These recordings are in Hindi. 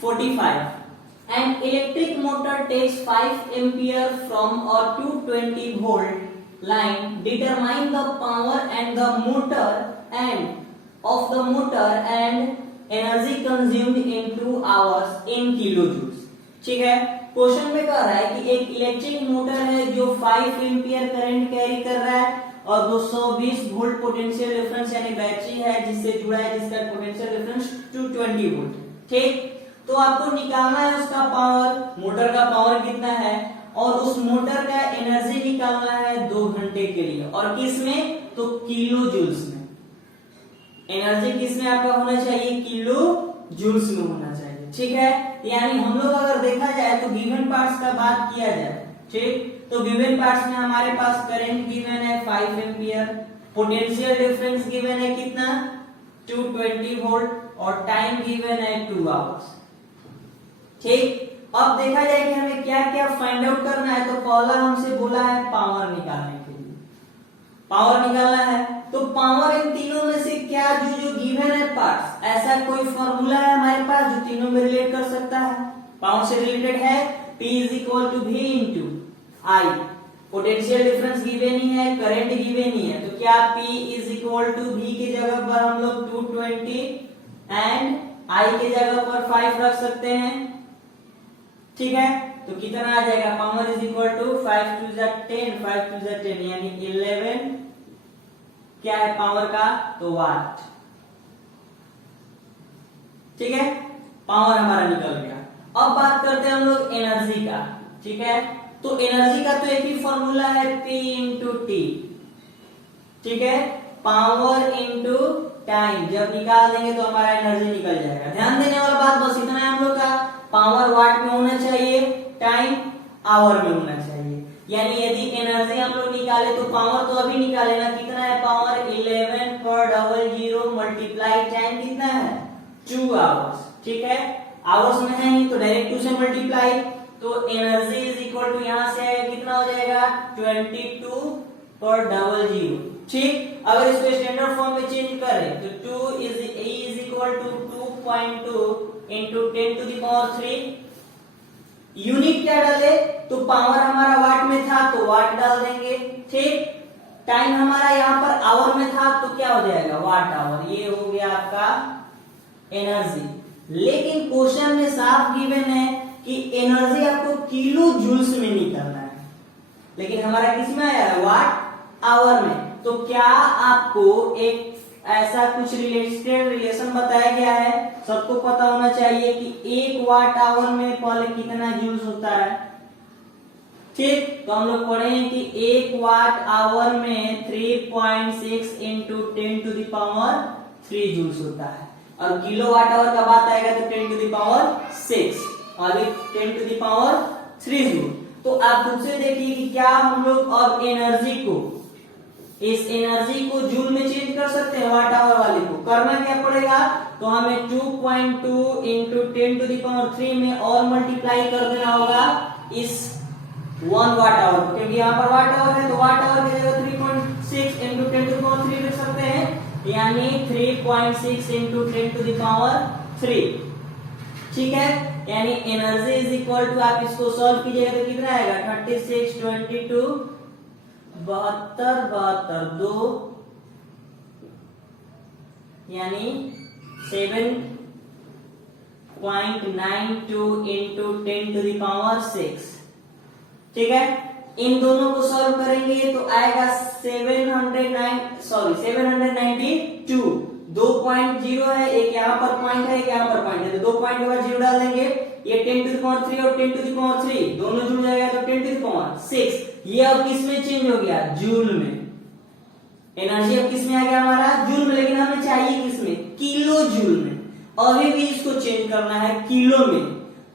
45. An electric motor takes 5 ampere from a 220 volt line. Determine the power and the motor and energy consumed in 2 hours in kilojoules. ठीक है, क्वेश्चन में कह रहा है कि एक इलेक्ट्रिक मोटर है जो 5 एम्पियर करंट कैरी कर रहा है और 220 वोल्ट पोटेंशियल डिफरेंस यानी बैटरी है जिससे जुड़ा है, जिसका पोटेंशियल डिफरेंस 220 वोल्ट। ठीक, तो आपको निकालना है उसका पावर, मोटर का पावर कितना है और उस मोटर का एनर्जी निकालना है 2 घंटे के लिए। और किस में? तो किलो जूल्स में। एनर्जी किस में आपका होना चाहिए? किलो जूल्स में होना चाहिए। ठीक है, यानी हम लोग अगर देखा जाए तो गिवन पार्ट्स का बात किया जाए, ठीक, तो गिवन पार्ट्स में हमारे पास करंट गिवन है 5 एम्पियर, पोटेंशियल डिफरेंस गिवन है कितना? 220 वोल्ट और टाइम गिवन है 2 आवर्स। ठीक, अब देखा जाए कि हमें क्या क्या फाइंड आउट करना है। तो पहला हमसे बोला है पावर निकालने के लिए, पावर निकालना है। तो पावर इन तीनों में से क्या जो गिवन है पार्ट्स, ऐसा कोई फॉर्मूला है हमारे पास जो तीनों में रिलेट कर सकता है? पावर से रिलेटेड है P is equal to V into I। Potential difference given ही है, करंट गिवन ही है, तो क्या P is equal to V की जगह पर हम लोग 220 एंड I के जगह पर 5 रख सकते हैं। ठीक है, तो कितना आ जाएगा? Power is equal to 5 to 10, 5 to 10 यानी 11 क्या है पावर का? तो वाट। ठीक है, पावर हमारा निकल गया। अब बात करते हैं हम लोग एनर्जी का। ठीक है, तो एनर्जी का तो एक ही फॉर्मूला है P इंटू टी। ठीक है, पावर इंटू टाइम जब निकाल देंगे तो हमारा एनर्जी निकल जाएगा। ध्यान देने वाला बात बस इतना है हम लोग का, पावर वाट में होना चाहिए, टाइम आवर में होना चाहिए। यानी यदि एनर्जी हम लोग निकाले तो पावर तो अभी निकाले ना, कितना है पावर? 11 पर डबल 0 मल्टीप्लाई टाइम कितना है? 2 आवर्स। ठीक है, आवर्स में है तो डायरेक्ट 2 से मल्टीप्लाई, तो एनर्जी इज इक्वल टू यहां से कितना हो जाएगा? 22 पर डबल 0। ठीक, अगर इसको स्टैंडर्ड फॉर्म में चेंज करें तो 2 is equal to 2.2 into 10 to the power 3। Unit क्या डाले? तो पावर हमारा वाट में था तो वाट डाल देंगे। ठीक, टाइम हमारा यहाँ पर आवर में था तो क्या हो जाएगा? Watt hour. ये हो गया आपका एनर्जी। लेकिन क्वेश्चन में साफ गिवन है कि एनर्जी आपको किलो जूल्स में निकालना है, लेकिन हमारा किस में आया है? वाट आवर में। तो क्या आपको एक ऐसा कुछ रिलेशन बताया गया है? सबको पता होना चाहिए कि 1 वाट आवर में पहले कितना जूल्स होता है। ठीक, तो हम लोग पढ़े कि 1 वाट आवर में 3.6 into 10 to the power 3 joules होता है। और किलो वाट आवर का बात आएगा तो 10 टू द पावर 6 और 10 टू द पावर 3 जूल। तो आप खुद से देखिए कि क्या हम लोग अब एनर्जी को, इस एनर्जी को जूल में चेंज कर सकते हैं? वाट आवर वाले को करना क्या पड़ेगा? तो हमें 2.2 इंटू 10 टू द पावर 3 में और मल्टीप्लाई कर देना होगा इस 1 वाट आवर को, क्योंकि यहाँ पर वाट आवर है तो वाट आवर की जगह 3.6 इंटू 10 टू द पावर 3 लिख सकते हैं, यानी 3.6 इंटू 10 टू द पावर 3। ठीक है, यानी एनर्जी इज इक्वल टू, आप इसको सॉल्व कीजिएगा तो कितना आएगा? 36 22 72 2 यानी 7.92 इंटू 10 टू द पावर 6। ठीक है, इन दोनों को सॉल्व करेंगे तो आएगा 792। 2 पॉइंट 0 है, एक यहाँ पर पॉइंट है, एक यहाँ पर पॉइंट है, तो 2 पॉइंट के बाद 0 डाल देंगे। ये 10 टू द पावर 3 और 10 टू द पावर 3 दोनों जुड़ जाएगा तो 10 टू द पावर 6। ये अब किस में चेंज हो गया? जूल में। एनर्जी अब किस में आ गया हमारा? जूल में। लेकिन हमें चाहिए किस में? किलो जूल में। अभी भी इसको चेंज करना है किलो में।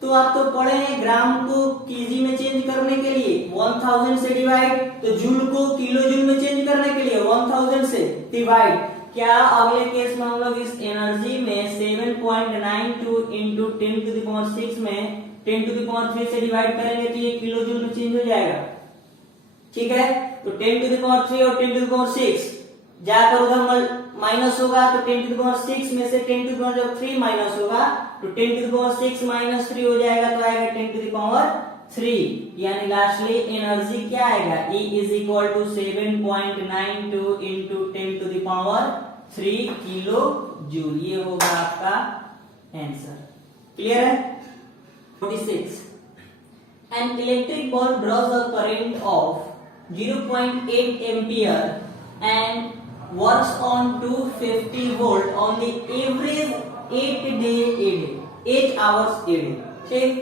तो आप तो पढ़े हैं ग्राम को केजी में चेंज करने के लिए 1000 से डिवाइड, तो जूल को किलो जूल में चेंज करने के लिए 1000 से डिवाइड। क्या अगले केस में हम लोग इस एनर्जी में 7.92 इंटू 10 टू द पावर 6 में 10 टू द पावर 3 से डिवाइड करेंगे तो ये किलो जूल में चेंज हो जाएगा। ठीक है, तो 10 टू द पावर 3 और 10 टू द पावर 6 जाकर उधर माइनस होगा तो 10 टू द पावर 6 में से 10 टू द पावर जब 3 माइनस होगा तो 10 टू द पावर 6 माइनस 3 हो जाएगा तो आएगा 10 टू द पावर 3, यानी लास्टली एनर्जी क्या आएगा E is equal to 7.92 into 10 to the power 3 kilo joule. ये होगा आपका आंसर। क्लियर है? 46 An electric bulb draws a current of 0.8 ampere and works on 250 volt on the average 8 hours a day. ठीक?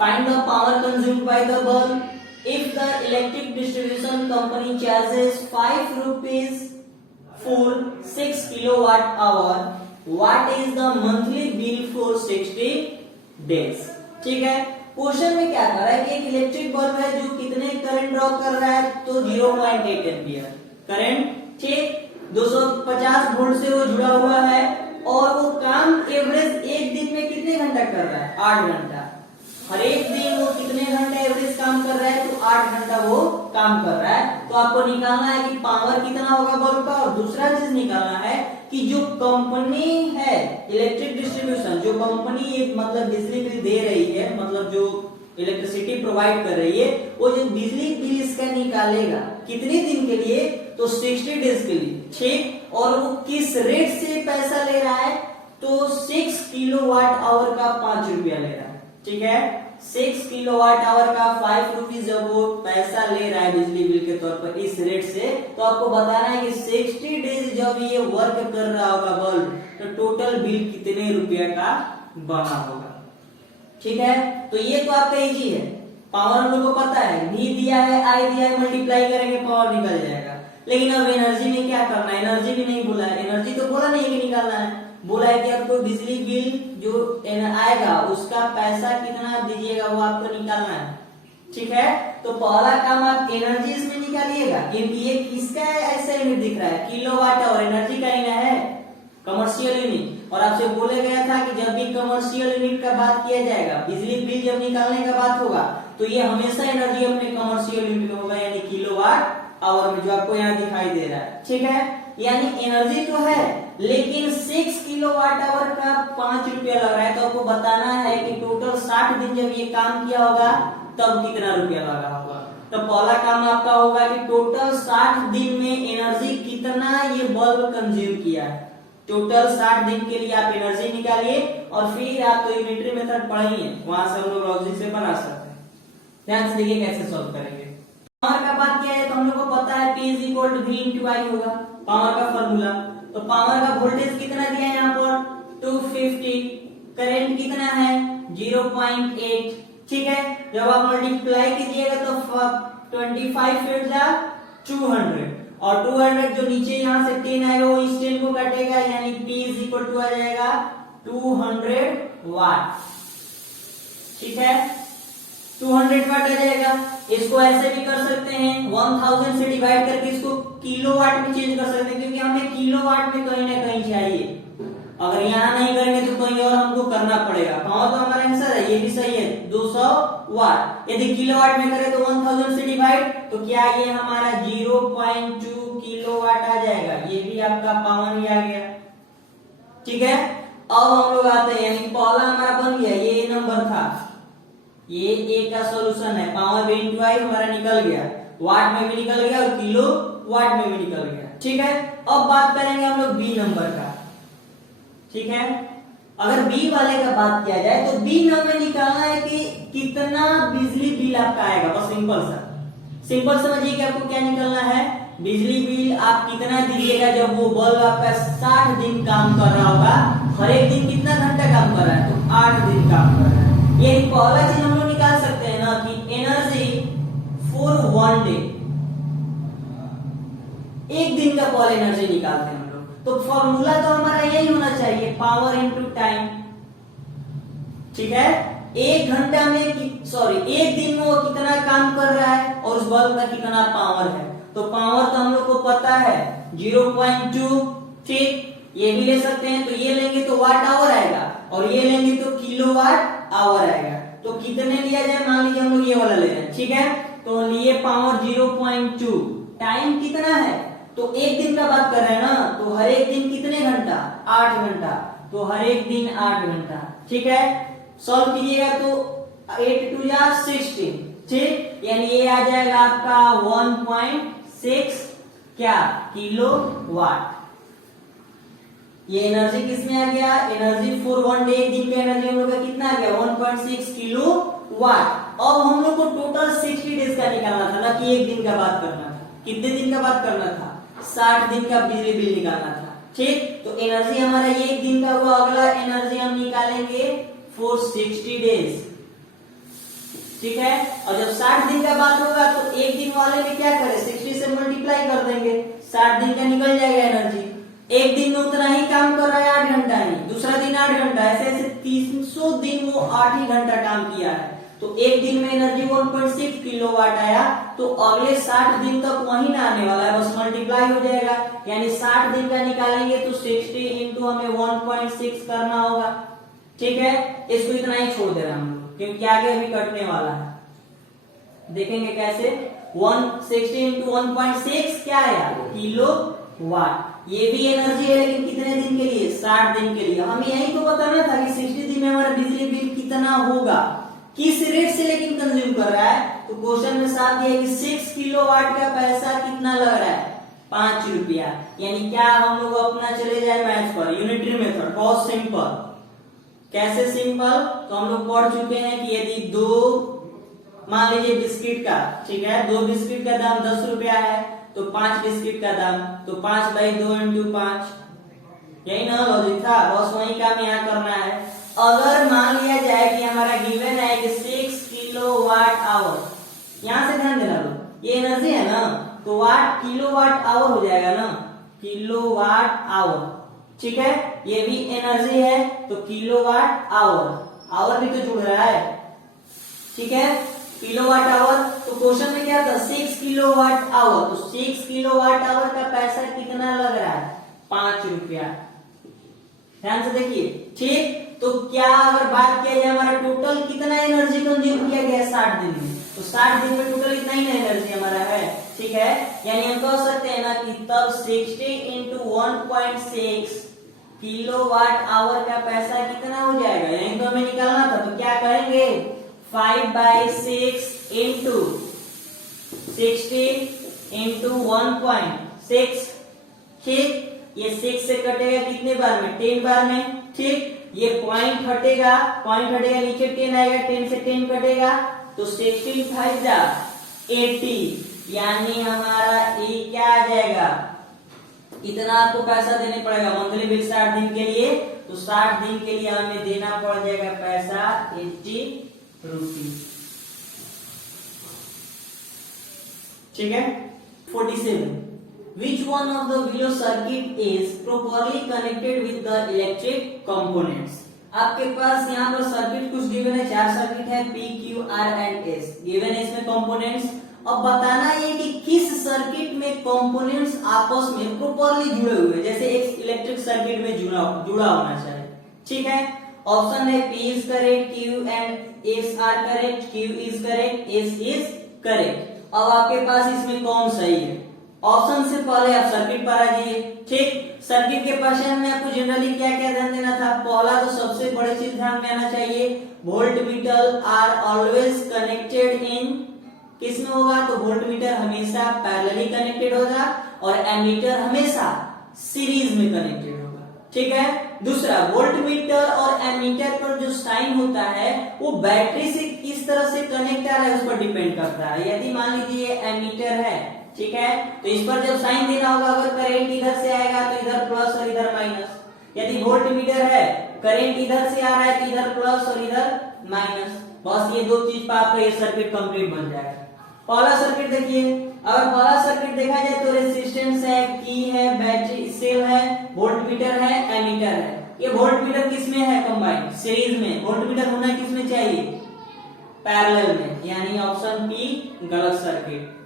Find the power consumed by the bulb. If the electric distribution company charges 5 rupees for 6 kilowatt hour, what is the monthly bill for 60 days? ठीक है, क्वेश्चन में क्या कर रहा है कि एक इलेक्ट्रिक बल्ब है जो कितने करंट ड्रॉ कर रहा है, तो 0.8 एम्पियर करंट, ठीक, 250 वोल्ट से वो जुड़ा हुआ है और वो काम एवरेज एक दिन में कितने घंटा कर रहा है, 8 घंटा। हर एक दिन वो कितने घंटे एवरेज काम कर रहा है, तो 8 घंटा वो काम कर रहा है। तो आपको निकालना है कि पावर कितना होगा बल्ब का, और दूसरा चीज निकालना है कि जो कंपनी है इलेक्ट्रिक डिस्ट्रीब्यूशन, जो कंपनी मतलब बिजली बिल दे रही है, मतलब जो इलेक्ट्रिसिटी प्रोवाइड कर रही है, वो जो बिजली बिल इसका निकालेगा कितने दिन के लिए, तो 60 डेज के लिए, ठीक, और वो किस रेट से पैसा ले रहा है, तो 6 किलोवाट आवर का 5 रुपया ले रहा है। ठीक है, 6 किलोवाट आवर का 5 रुपीज जब वो पैसा ले रहा है बिजली बिल के तौर पर इस रेट से, तो आपको बताना है कि 60 डेज जब ये वर्क कर रहा होगा बल्ब, तो टोटल बिल कितने रुपया का बना होगा। ठीक है, तो ये तो आपका इजी है, पावर हम लोग को पता है, V दिया है, I दिया है, मल्टीप्लाई करेंगे पावर निकल जाएगा। लेकिन अब एनर्जी में क्या करना है, एनर्जी भी नहीं बोला है, एनर्जी तो बोला नहीं कि निकालना है, बोला है कि आपको बिजली बिल जो आएगा उसका पैसा कितना दीजिएगा वो आपको निकालना है। ठीक है, तो पहला काम आप एनर्जी इसमें निकालिएगा, क्योंकि ये किसका ऐसा यूनिट दिख रहा है, किलोवाट आवर, एनर्जी का यूनिट है, कमर्शियल यूनिट। और आपसे बोला गया था कि जब भी कमर्शियल यूनिट का बात किया जाएगा, बिजली बिल जब निकालने का बात होगा, तो ये हमेशा एनर्जी अपने कमर्शियल यूनिट में होगा, यानी किलोवाट आवर में, जो आपको यहाँ दिखाई दे रहा है। ठीक है, यानी एनर्जी तो है, लेकिन 6 किलोवाट आवर का 5 रुपया लग रहा है, तो आपको बताना है कि टोटल 60 दिन जब ये काम किया होगा तब कितना रुपया लगा होगा। तो पहला काम आपका होगा कि टोटल 60 दिन में एनर्जी कितना ये बल्ब कंज्यूम किया है, टोटल 60 दिन के लिए आप एनर्जी निकालिए, और फिर आप तो यूनिटरी मेथड पढ़े ही है, वहां से हम लोग लॉजिक से बना सकते हैं। ध्यान से देखिए कैसे सॉल्व करेंगे। पावर का बात किया है तो हम लोग को पता है P is equal to V into I होगा, पावर का फॉर्मूला। तो पावर का वोल्टेज कितना दिया है यहाँ पर 250, करंट कितना है 0.8। ठीक है, जब आप मल्टीप्लाई कीजिएगा तो 25 फिर 200, और 200 जो नीचे यहाँ से 10 आएगा वो इस 10 को काटेगा, यानी P इज इक्वल टू आ जाएगा 200 वाट। ठीक है, 200 वाट आ जाएगा। इसको ऐसे भी कर सकते हैं, 1000 से डिवाइड करके इसको किलोवाट में चेंज कर सकते हैं, क्योंकि हमें किलोवाट में कहीं ना कहीं चाहिए। अगर यहाँ नहीं करेंगे तो कहीं और हमको करना पड़ेगा। पावर तो हमारा आंसर है, ये भी सही है, 200 वाट। यदि किलोवाट में करें तो 1000 से डिवाइड, तो क्या ये हमारा 0.2 किलोवाट आ जाएगा, ये भी आपका पावर ही आ गया। ठीक है, अब हम लोग आते हैं, यानी पहला हमारा बन गया, ये नंबर था, ये ए का सॉल्यूशन है, पावर V इंटू I हमारा निकल गया, वाट में भी निकल गया और किलो वाट में भी निकल गया। ठीक है, अब बात करेंगे हम लोग B नंबर का। ठीक है, अगर B वाले का बात किया जाए तो B में निकालना है कि कितना बिजली बिल आपका आएगा, बस सिंपल समझिए कि आपको क्या निकलना है, बिजली बिल आप कितना दीजिएगा जब वो बल्ब आपका 60 दिन काम कर रहा होगा। हर एक दिन कितना घंटा काम कर रहा है, तो 8 दिन काम कर रहा है। ये पहला चीज हम लोग निकाल सकते हैं ना कि एनर्जी फॉर 1 डे, एक दिन का पहले एनर्जी निकालते हैं हम लोग, तो फॉर्मूला तो हमारा यही होना चाहिए, पावर इनटू टाइम। ठीक है, एक घंटा में एक दिन में वो कितना काम कर रहा है और उस बल्ब का कितना पावर है, तो पावर तो हम लोग को पता है 0.2। ठीक, ये भी ले सकते हैं, तो ये लेंगे तो वाट आवर आएगा, और ये लेंगे तो किलोवाट आवर आएगा। तो कितने लिया जाए, मान लीजिए हम लोग ये वाला ले रहे हैं। ठीक है, तो लिए पावर 0.2, टाइम कितना है, तो तो एक दिन का बात कर रहे हैं ना, तो हर एक दिन कितने घंटा, 8 घंटा, तो हर एक दिन 8 घंटा। ठीक है, सॉल्व कीजिएगा तो 8 2 या 16, ठीक, यानी ये आ जाएगा आपका 1.6 क्या किलो वाट। ये एनर्जी किसमें आ गया, एनर्जी फॉर वन डे, एक दिन का एनर्जी हम लोग का कितना आ गया 1.6 किलो वाट। अब हम लोग को टोटल 60 डेज का निकालना था ना, कि एक दिन का बात करना था, कितने दिन का बात करना था, 60 दिन का बिजली बिल निकालना था। ठीक, तो एनर्जी हमारा ये एक दिन का हुआ, अगला एनर्जी हम निकालेंगे फॉर 60 डेज। ठीक है, और जब 60 दिन का बात होगा तो एक दिन वाले में क्या करें, 60 से मल्टीप्लाई कर देंगे, 60 दिन का निकल जाएगा एनर्जी। एक दिन में उतना ही काम कर रहा है 8 घंटा ही, दूसरा दिन 8 घंटा, ऐसे ऐसे 300 दिन वो 8 ही घंटा काम किया है, तो एक दिन में एनर्जी 1.6 किलोवाट आया। तो अगले 60 दिन तक वही ना आने वाला है, बस मल्टीप्लाई हो जाएगा, यानी 60 दिन का निकालेंगे तो 60 इंटू हमें 1.6 करना होगा। ठीक है, इसको इतना ही छोड़ दे रहा हम लोग, क्योंकि आगे अभी कटने वाला है, देखेंगे कैसे। 160 इंटू 1.6 क्या आया, किलो वाट। ये भी एनर्जी है, लेकिन कितने दिन के लिए, 60 दिन के लिए। हमें यही तो बताना था कि 60 दिन में हमारा बिजली बिल कितना होगा, किस रेट से लेकिन कंज्यूम कर रहा है। तो क्वेश्चन में साफ दिया कि 6 किलोवाट का पैसा कितना लग रहा है, 5 रुपया। यानी क्या, हम लोग अपना चले जाए मैथ पर, यूनिटरी मेथड, बहुत सिंपल। कैसे सिंपल, तो हम लोग पढ़ चुके हैं कि यदि दो, मान लीजिए बिस्किट का, ठीक है, 2 बिस्किट का दाम 10 रुपया है, तो 5 बिस्किट का दाम, तो 5/2 इंटू 5, यही ना लॉजिक था, बस वही काम यहाँ करना है। अगर मान लिया जाए कि हमारा गिवन है कि 6 किलोवाट आवर, यहां से ध्यान देना लो, ये एनर्जी है ना, तो वाट किलोवाट आवर हो जाएगा ना, किलोवाट आवर। ठीक है, ये भी एनर्जी है, तो किलोवाट आवर, आवर भी तो जुड़ रहा है। ठीक है, किलोवाट आवर, तो क्वेश्चन में क्या था, 6 किलोवाट आवर, तो 6 किलोवाट आवर का पैसा कितना लग रहा है, 5 रुपया। ध्यान से देखिए। ठीक, तो क्या अगर बात किया जाए हमारा टोटल कितना एनर्जी कंज्यूम किया गया 60 दिन में, तो 60 दिन में टोटल इतना ही ना एनर्जी हमारा है। ठीक है, यानी हम कह सकते हैं ना कि तब 60 इंटू 1.6 किलोवाट आवर का पैसा कितना हो जाएगा, यही तो हमें निकालना था। तो क्या करेंगे, 5/6 इंटू 60 इंटू 1.6। ठीक, ये 6 से कटेगा कितने बार में, 10 बार में। ठीक, ये पॉइंट हटेगा, नीचे 10 आएगा, 10 से 10 कटेगा, तो 16 5 जा 80, यानी हमारा ये क्या आ जाएगा, इतना आपको पैसा देने पड़ेगा मंथली बिल 60 दिन के लिए। तो 60 दिन के लिए हमें देना पड़ जाएगा पैसा 80 रुपीज। ठीक है, 47, which one of the below circuit is properly connected with the electric components। आपके पास यहाँ पर सर्किट कुछ गिवन है, 4 सर्किट है, P, Q, R and S given है इसमें कंपोनेंट्स। अब बताना ये कि किस सर्किट में कंपोनेंट्स आपस में प्रॉपर्ली जुड़े हुए हैं, जैसे एक इलेक्ट्रिक सर्किट में जुड़ा होना चाहिए। ठीक है, ऑप्शन है P is correct, Q and S are correct, Q is correct, S is correct. अब आपके पास इसमें कौन सही है, ऑप्शन से पहले आप सर्किट पर आ जाइए। ठीक, सर्किट के पहचान में आपको जनरली क्या क्या ध्यान देना था, पहला तो सबसे बड़ी चीज ध्यान में आना चाहिए, volt meter are always connected in, किसमें होगा, तो वोल्ट मीटर हमेशा पैरेलली कनेक्टेड होगा और एमीटर हमेशा सीरीज में कनेक्टेड होगा। ठीक है, दूसरा वोल्ट मीटर और एमीटर पर जो साइन होता है वो बैटरी से किस तरह से कनेक्ट आ रहा है उस पर डिपेंड करता है। यदि मान लीजिए एमीटर है, ठीक है, तो इस पर जब साइन देना होगा, अगर करंट इधर से आएगा तो इधर प्लस और इधर माइनस। यदि वोल्ट मीटर है, करंट इधर से आ रहा है तो इधर प्लस और इधर माइनस। बस ये 2 चीज पर आपका ये सर्किट कंप्लीट बन जाएगा। पहला सर्किट देखिए, अगर पहला सर्किट देखा जाए तो रेजिस्टेंस है, की है, बैटरी सेल है, वोल्ट मीटर है, एमीटर है। ये वोल्ट मीटर किसमें है, कंबाइंड सीरीज में। वोल्ट मीटर होना किसमें चाहिए, पैरेलल में, यानी ऑप्शन बी गलत सर्किट।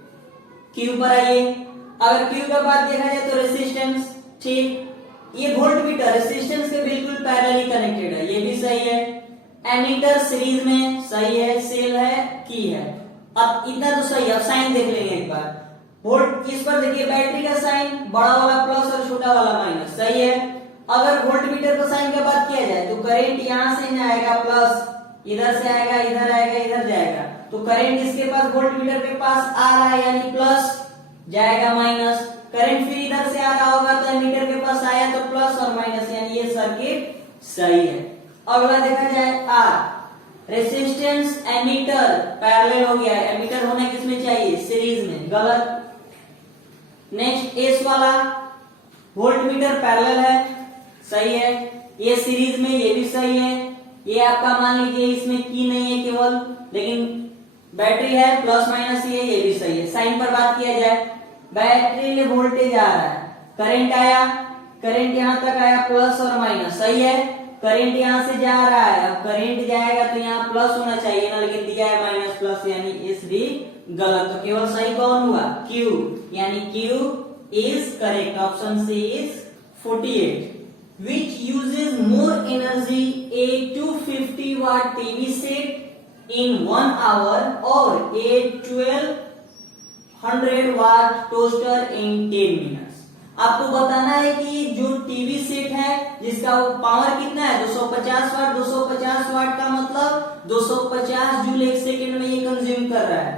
क्यू पर आइए, अगर क्यू का बात देखा जाए तो रेजिस्टेंस, ठीक, ये वोल्ट मीटर रेजिस्टेंस के बिल्कुल पैरेलली कनेक्टेड है, ये भी सही है। एमीटर सीरीज में सही है, सेल है, की है। अब इतना तो सही है, अब साइन देख लेंगे एक बार। वोल्ट इस पर देखिए बैटरी का साइन बड़ा वाला प्लस और छोटा वाला माइनस, सही है। अगर वोल्ट मीटर का साइन की बात किया जाए तो करंट यहां से आएगा प्लस, इधर से आएगा, इधर आएगा, इधर जाएगा, तो करंट इसके पास वोल्ट मीटर के पास आ रहा है यानी प्लस, जाएगा माइनस। करंट फिर इधर से आ रहा होगा तो एमीटर के पास आया तो प्लस और माइनस, यानी ये सर्किट सही है। अगला देखा जाए आर, रेसिस्टेंस एमीटर पैरेलल हो गया है, एमीटर होना किसमें चाहिए, सीरीज में, गलत। नेक्स्ट एस वाला, वोल्ट मीटर पैरेलल है, सही है। ये सीरीज में, ये भी सही है। ये आपका मान लीजिए इसमें की नहीं है केवल, लेकिन बैटरी है प्लस माइनस, ये भी सही है। साइन पर बात किया जाए, बैटरी में वोल्टेज आ रहा है, करंट आया, करंट यहां तक आया प्लस और माइनस, सही है। करंट यहां से जा रहा है, अब करंट जाएगा तो यहाँ प्लस होना चाहिए ना, लेकिन दिया है माइनस प्लस, यानी एस भी गलत। तो केवल सही कौन हुआ, क्यू, यानी Q is correct. Option C is 48। Which uses more energy, a 250 watt TV set in 1 hour or a 1200 watt toaster in 10 minutes? आपको बताना है कि जो टीवी सेट है जिसका पावर कितना है 250 वाट, 250 वाट का मतलब 250 जूल एक सेकंड में ये कंज्यूम कर रहा है।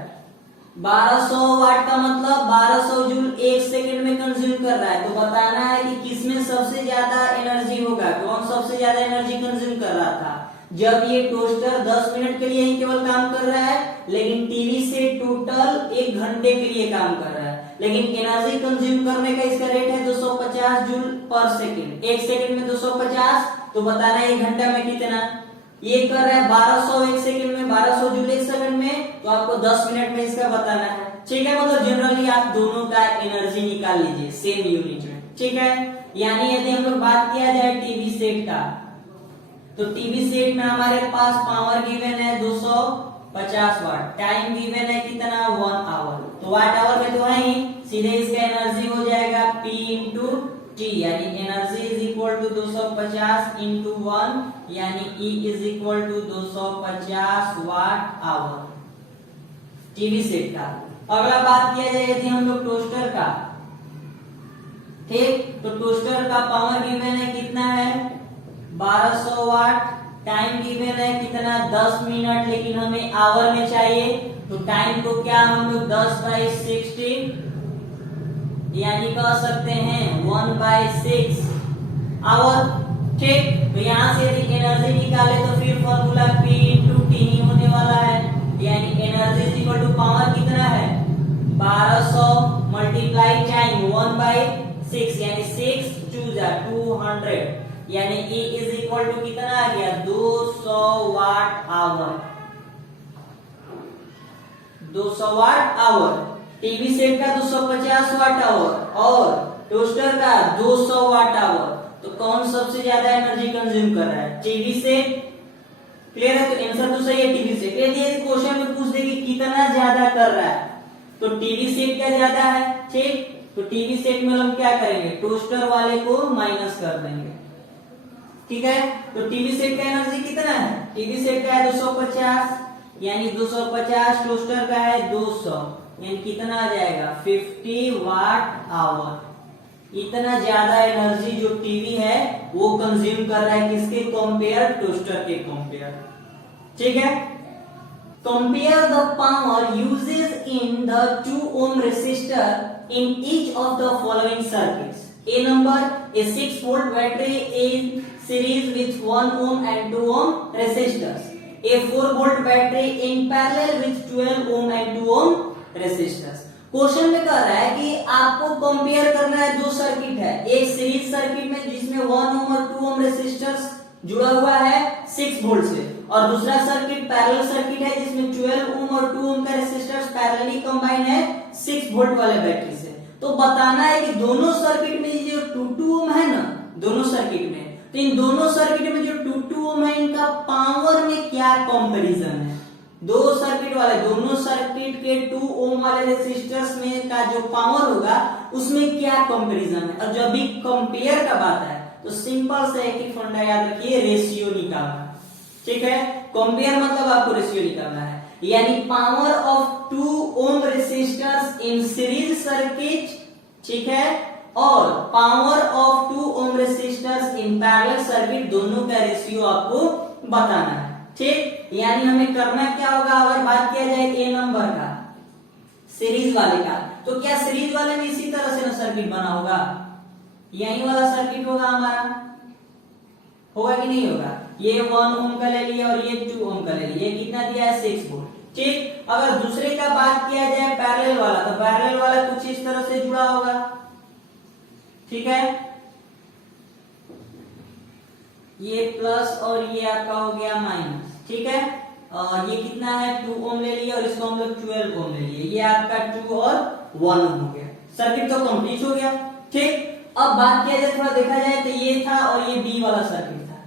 1200 वाट का मतलब 1200 जूल एक सेकंड में कंज्यूम कर रहा है। तो बताना है कि किसमें सबसे ज्यादा एनर्जी होगा, कौन सबसे ज्यादा एनर्जी कंज्यूम कर रहा था। जब ये टोस्टर 10 मिनट के लिए ही केवल काम कर रहा है, लेकिन टीवी से टोटल 1 घंटे के लिए काम कर रहा है, लेकिन एनर्जी कंज्यूम करने का इसका रेट है 250 जूल पर सेकंड। एक सेकंड में 250, तो बताना है 1 घंटा में कितना। ये कर रहा है 1200 एक सेकंड में, 1200 जूल एक सेकंड में, तो आपको 10 मिनट में इसका बताना है, ठीक है। मतलब जनरली आप दोनों का एनर्जी निकाल लीजिए सेम यूनिट में, ठीक है। यानी यदि हम लोग बात किया जाए टीवी सेट का, तो टीवी सेट में हमारे पास पावर गिवन है 250 वाट, टाइम गिवन है कितना 1 आवर, तो वाट आवर में तो है ही, सीधे इसका एनर्जी हो जाएगा P इंटू टी, यानी energy is equal to 250 into 1, यानी E is equal to 250 watt hour TV set का। अगला बात किया जाए यदि हम लोग टोस्टर का, ठीक, तो टोस्टर का पावर गिवन है कितना है 1200 वाट, टाइम गिवन है कितना 10 मिनट, लेकिन हमें आवर में चाहिए, तो टाइम को क्या हम लोग 10/60 यानी कह सकते हैं 1/6 आवर, ठीक। तो यहाँ से यदि एनर्जी निकाले तो फिर फॉर्मूला P इंटू टी ही होने वाला है, यानी energy is equal to power कितना है 1200 मल्टीप्लाई टाइम 1/6, यानी 6 2 200, यानी E इज इक्वल टू कितना आ गया 200 watt hour, 200 watt hour. TV set का 250 वाट आवर और टोस्टर का 200 वाट आवर, तो कौन सबसे ज्यादा एनर्जी कंज्यूम कर रहा है, टीवी सेट। क्लियर है, तो आंसर तो सही है टीवी सेट। यदि क्वेश्चन में पूछ दे कि कितना ज्यादा कर रहा है, तो टीवी सेट का ज्यादा है, ठीक। तो टीवी सेट में हम क्या करेंगे, टोस्टर वाले को माइनस कर देंगे, ठीक है। तो टीवी सेट का एनर्जी कितना है, टीवी सेट का है 250, यानी 250 टोस्टर का है 200, यानी कितना आ जाएगा 50 वाट आवर। इतना ज्यादा एनर्जी जो टीवी है वो कंज्यूम कर रहा है, किसके कंपेयर, टोस्टर के कंपेयर, ठीक है। Compare the power uses in the 2 ohm resistor in each of the following circuits. A number, a 6 volt battery in series with 1 ohm and 2 ohm resistors. A 4 volt battery in parallel with 12 ohm and 2 ohm resistors. Question में कह रहा है कि आपको कंपेयर करना है, 2 सर्किट है, एक सीरीज सर्किट में जिसमें 1 ohm और 2 ohm रेसिस्टर्स जुड़ा हुआ है 6 वोल्ट से, और दूसरा सर्किट पैरेलल सर्किट है जिसमें 12 ohm और 2 ohm का रेसिस्टर्स पैरेलली कंबाइन है 6 वोल्ट वाले बैटरी से। तो बताना है कि दोनों सर्किट में जो 2 ohm है ना, दोनों सर्किट में, तो इन दोनों सर्किट में जो 2 ohm है इनका पावर में क्या कंपैरिजन है। दो सर्किट वाले, दोनों सर्किट के 2 ohm वाले रेसिस्टर्स में का जो पावर होगा उसमें क्या कंपैरिजन है। और जब भी कंपेयर का बात है तो सिंपल से एक ही फंडा याद रखिए, रेशियो निकालना, ठीक है। कंपेयर मतलब आपको रेशियो निकालना है। यानी power of 2 ohm resistors in series circuit, ठीक है, और power of 2 ohm resistors in parallel circuit, दोनों का रेशियो आपको बताना है, ठीक। यानी हमें करना क्या होगा, अगर बात किया जाए ए नंबर का सीरीज वाले का, तो क्या सीरीज वाले में इसी तरह से ना सर्किट बना होगा, यही वाला सर्किट होगा हमारा, होगा कि नहीं होगा। ये 1 ओम का ले लिया और ये 2 ओम का ले लिया, ये कितना दिया है 6 वोल्ट, ठीक। अगर दूसरे का बात किया जाए पैरेलल वाला, तो पैरेलल वाला कुछ इस तरह से जुड़ा होगा, ठीक है, ये प्लस और ये आपका हो गया माइनस, ठीक है। ये कितना है 2 ओम ले लिया और इसको हम लोग 12 ओम ले लिए, ये आपका 2 और 1 ओम हो गया, सर्किट तो कंप्लीट हो गया, ठीक। अब बात किया जाए, थोड़ा देखा जाए तो ये था और ये बी वाला सर्किट था,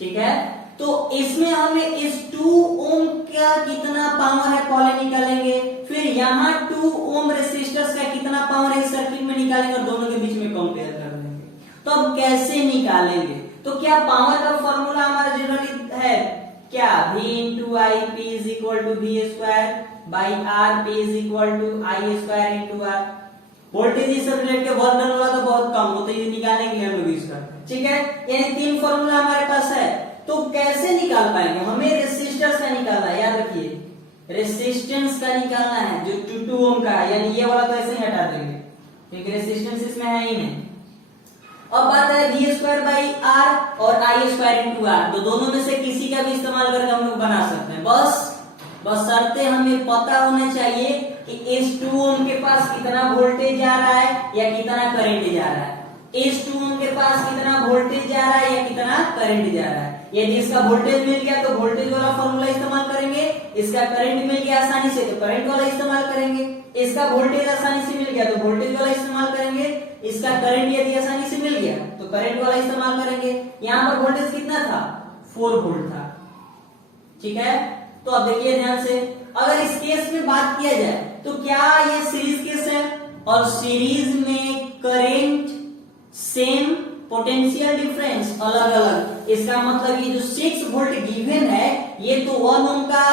ठीक है। तो इसमें हमें इस 2 ओम का कितना पावर है पहले निकालेंगे, फिर यहाँ 2 ओम रेसिस्टर्स का कितना पावर है इस सर्किट में निकालेंगे और दोनों के बीच में कंपेयर कर देंगे। तो अब कैसे निकालेंगे, तो क्या पावर का फॉर्मूला हमारा जनरली है क्या, V into I P is equal to V square by R, P is equal to I square into R. Voltage से रिलेटेड वर्क डन वाला तो बहुत कम होता है, ये निकालने के लिए हम लोग यूज करते हैं, ठीक है। यानी 3 फॉर्मूला हमारे पास है, तो कैसे निकाल पाएंगे, हमें रेसिस्टेंस का निकालना है, याद रखिए रेसिस्टेंस का निकालना है, जो 2 ओम का है, यानी ये वाला तो ऐसे ही हटा देंगे क्योंकि रेसिस्टेंस इसमें है ही नहीं। अब बात है वी स्क्वायर बाई आर और आई स्क्वायर इंटू आर, तो दोनों में से किसी का भी इस्तेमाल करके हम लोग बना सकते हैं, बस शर्तें हमें पता होना चाहिए कि इस 2 ओम के पास कितना वोल्टेज जा रहा है या कितना करंट जा रहा है, इस 2 ओम के पास कितना वोल्टेज जा रहा है या कितना करंट जा रहा है। यदि इसका वोल्टेज मिल गया तो वोल्टेज वाला फॉर्मूला इस्तेमाल करेंगे, इसका करंट मिल गया आसानी से तो करंट वाला इस्तेमाल करेंगे, इसका वोल्टेज आसानी से मिल गया तो वोल्टेज वाला इस्तेमाल करेंगे, इसका करंट यदि आसानी से मिल गया तो करंट वाला इस्तेमाल करेंगे। यहाँ पर वोल्टेज कितना था, 4 वोल्ट था, ठीक है। तो अब देखिए ध्यान से, अगर इस केस में बात किया जाए तो क्या ये सीरीज केस है और सीरीज में करंट सेम, पोटेंशियल डिफरेंस अलग अलग, इसका मतलब ये जो 6 वोल्ट गिवन है ये तो 1 ओम का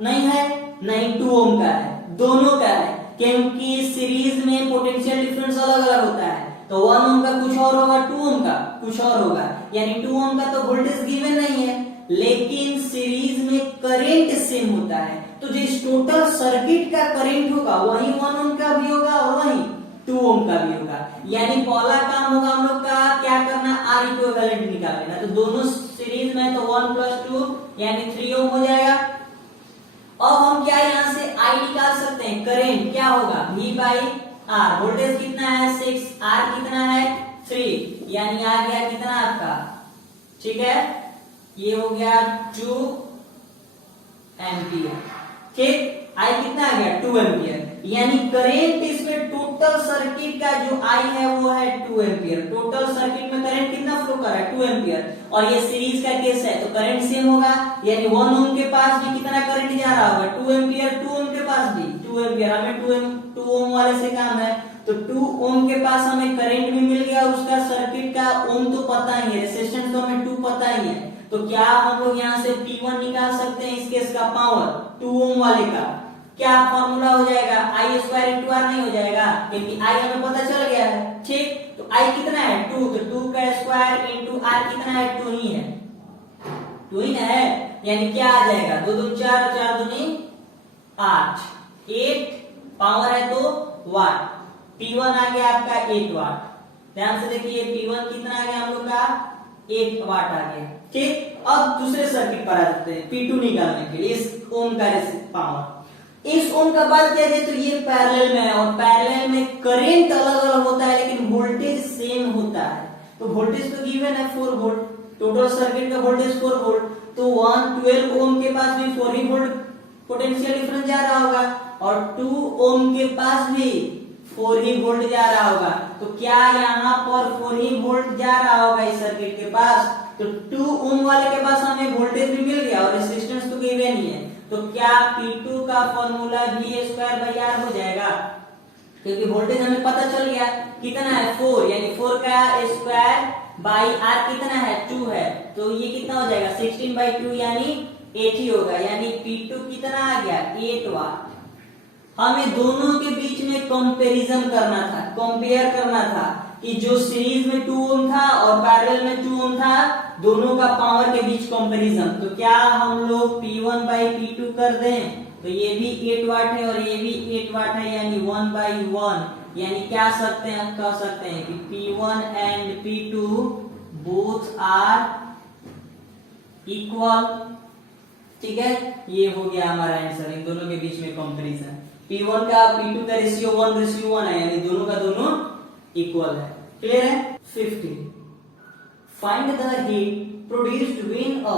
नहीं है, नहीं 2 ओम का है, दोनों का है, क्योंकि सीरीज में पोटेंशियल डिफरेंस अलग अलग होता है, तो 1 ओम का कुछ और होगा, 2 ओम का कुछ और होगा, यानी 2 ओम का तो वोल्टेज गिवन नहीं है, लेकिन सीरीज में करंट सेम होता है, तो जो इस टोटल सर्किट का करंट होगा वही 1 ओम का भी होगा और वही 2 ओम का भी होगा। यानी पहला काम होगा हम लोग का क्या करना, आर इक्विवेलेंट निकाल लेना, तो दोनों सीरीज में तो 1 + 2 यानी 3 ओम हो जाएगा। अब हम क्या यहाँ से आई निकाल सकते हैं, करंट क्या होगा V बाई आर, वोल्टेज कितना है 6, आर कितना है 3, यानी आ गया कितना आपका, ठीक है, ये हो गया 2 एम्पियर, ठीक। आई कितना आ गया 2 एम्पियर, यानी करंट इसमें टोटल सर्किट का जो आई है वो है 2 एम्पियर, टोटल सर्किट में करंट कितना फ्लो कर रहा है 2 एम्पियर, और ये सीरीज का केस है तो करंट सेम होगा, यानी 1 ओम के पास भी कितना करंट जा रहा होगा 2 एम्पियर, 2 ओम के पास भी 2 एम्पियर, हमें 2 ओम वाले से काम है, तो 2 ओम के पास हमें करंट भी मिल गया, उसका सर्किट का ओम तो पता ही है, रेजिस्टेंस तो हमें 2 पता ही है, तो क्या हम लोग यहाँ से P1 निकाल सकते हैं इस केस का पावर 2 ओम वाले का, क्या फॉर्मूला हो जाएगा आई स्क्वायर इंटू आर नहीं हो जाएगा, क्योंकि आई हमें पता चल गया है, ठीक। तो आई कितना है 2, तो 2 का स्क्वायर इंटू आर कितना है 2 ही है, 2 ही ना है, यानी क्या आ जाएगा 2 2 4 4 2 8, 8 पावर है तो वाट, P1 आ गया आपका 8 वाट, ध्यान से देखिए P1 कितना आ गया हम लोग का 8 वाट आ गया, ठीक। अब दूसरे सर्किट पर आ जाते हैं P2 निकालने के लिए, इस ओम का पावर, इस ओम का बात किया जाए तो ये पैरेलल में है और पैरेलल में करंट अलग अलग होता है लेकिन वोल्टेज सेम होता है, तो वोल्टेज तो गिवन है 4 वोल्ट, टोटल सर्किट का वोल्टेज 4 वोल्ट, तो 112 ओम के पास भी 4 ही वोल्ट पोटेंशियल डिफरेंस जा रहा होगा और 2 ओम के पास भी 4 ही वोल्ट जा रहा होगा, तो क्या यहाँ पर 4 ही वोल्ट जा रहा होगा इस सर्किट के पास, तो 2 ओम वाले के पास हमें वोल्टेज भी मिल गया और रेजिस्टेंस तो गिवन ही है, तो क्या P2 का फॉर्मूला V²/R हो जाएगा, क्योंकि वोल्टेज हमें पता चल गया कितना है 4, यानी 4 का स्क्वायर बाई R कितना है 2 है, तो ये कितना हो जाएगा 16/2 यानी 8 ही होगा, यानी P2 कितना आ गया 8 वाट। हमें दोनों के बीच में कंपैरिजन करना था, कंपेयर करना था कि जो सीरीज में 2 ओम था और पैरेलल में 2 ओम था, दोनों का पावर के बीच कंपैरिजन। तो क्या हम लोग P1 बाई P2 कर दें, तो ये भी 8 वाट है और ये भी 8 वाट है, यानी 1 बाई 1, यानी क्या सकते हैं, कह सकते हैं कि P1 and P2 both are equal. ठीक है, ये हो गया हमारा आंसर, इन दोनों के बीच में कंपैरिजन। P1 का P2 का रेशियो 1:1 है, यानी दोनों का दोनों इक्वल है। क्लियर है। 50 find the heat produced when a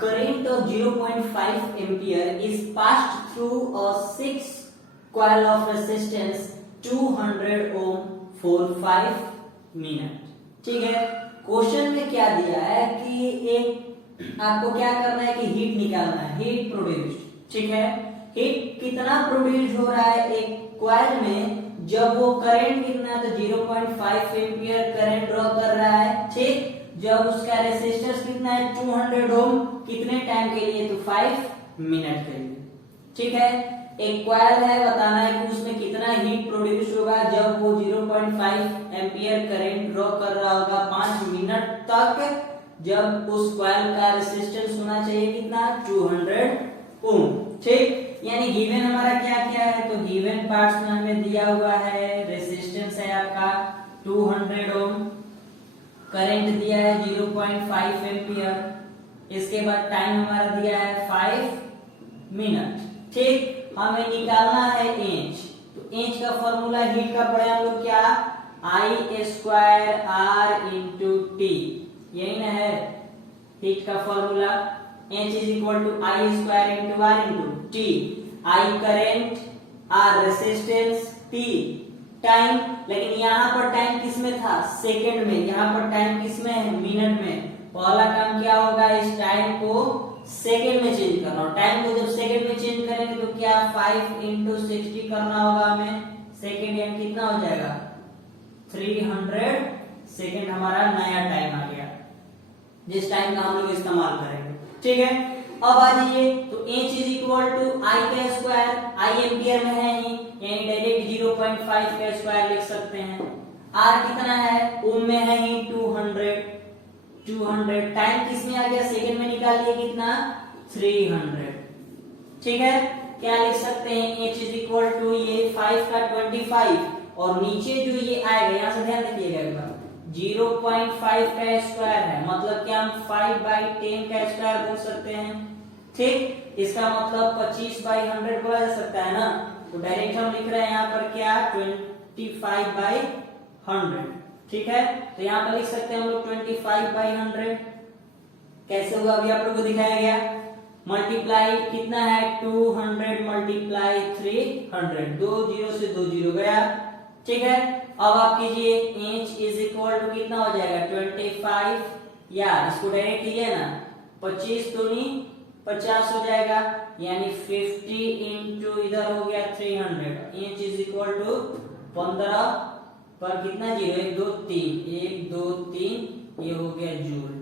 current of 0.5 ampere is passed through a 6 coil of resistance 200 ohm for 5 minutes। ठीक है, क्वेश्चन में क्या दिया है कि एक आपको क्या करना है कि हीट निकालना है, हीट प्रोड्यूस्ड। ठीक है, हीट कितना प्रोड्यूस हो रहा है एक कॉइल में, जब वो करंट कितना, तो 0.5 एम्पियर करंट ड्रॉ कर रहा है। ठीक, जब उसका रेजिस्टेंस कितना है 200 ओम, कितने टाइम के लिए, तो 5 मिनट के लिए। ठीक है, एक कॉइल है, बताना है कि उसमें कितना हीट प्रोड्यूस होगा जब वो 0.5 एम्पियर करंट ड्रॉ कर रहा होगा 5 मिनट तक, जब उस कॉइल का रेजिस्टेंस होना चाहिए कितना, 200 ओम। ठीक, यानी गिवन हमारा क्या क्या है, तो गिवन पार्ट्स में हमें दिया हुआ है रेजिस्टेंस है आपका 200 ओम, करंट दिया है 0.5 एम्पियर, इसके बाद टाइम हमारा दिया है 5 मिनट। ठीक, हमें निकालना है एच, तो एच का फॉर्मूला हीट का पढ़े हम लोग क्या, I square R into T, यही ना है हीट का formula. H is equal to I square into R into T. I current, R resistance, T time. लेकिन यहाँ पर टाइम किस में था, सेकंड में, यहाँ पर टाइम किस में है, मिनट में। पहला काम क्या होगा, इस टाइम को सेकंड में चेंज करना, और टाइम को जब सेकंड में चेंज करेंगे तो क्या 5 इंटू 60 करना होगा हमें, सेकंड यानी कितना हो जाएगा 300 सेकंड, हमारा नया टाइम आ गया जिस टाइम का हम लोग इस्तेमाल करेंगे। ठीक है, अब आ जाइए, तो H is equal to I का स्क्वायर, I एम्पियर में है ही, यानी डायरेक्ट 0.5 का स्क्वायर लिख सकते हैं। R कितना है, ओम में है ही 200, टाइम किस में आ गया, सेकंड में निकाल लिया कितना 300। ठीक है, क्या लिख सकते हैं, H इज इक्वल टू ये 5 का 25, और नीचे जो ये आएगा, यहां से ध्यान रखिएगा एक बार, 0.5 का स्क्वायर है, मतलब क्या हम 5/10 का स्क्वायर बोल सकते हैं। ठीक, इसका मतलब 25/100 बोला जा सकता है ना, तो डायरेक्ट हम लिख रहे हैं यहाँ पर क्या 25/100। ठीक है, तो यहाँ पर लिख सकते हैं हम लोग 25/100। कैसे हुआ अभी आप लोगों को दिखाया गया, मल्टीप्लाई कितना है 200 मल्टीप्लाई 300, 2 0 से 2 0 गया। ठीक है, अब आप कीजिए H इज इक्वल टू कितना हो जाएगा 25, या इसको डायरेक्ट कीजिए ना, 25 दूनी 50 हो जाएगा, यानी 50 इंटू इधर हो गया 300। H इज इक्वल टू 15 पर कितना जीरो, 1 2 3, 1 2 3, ये हो गया जूल।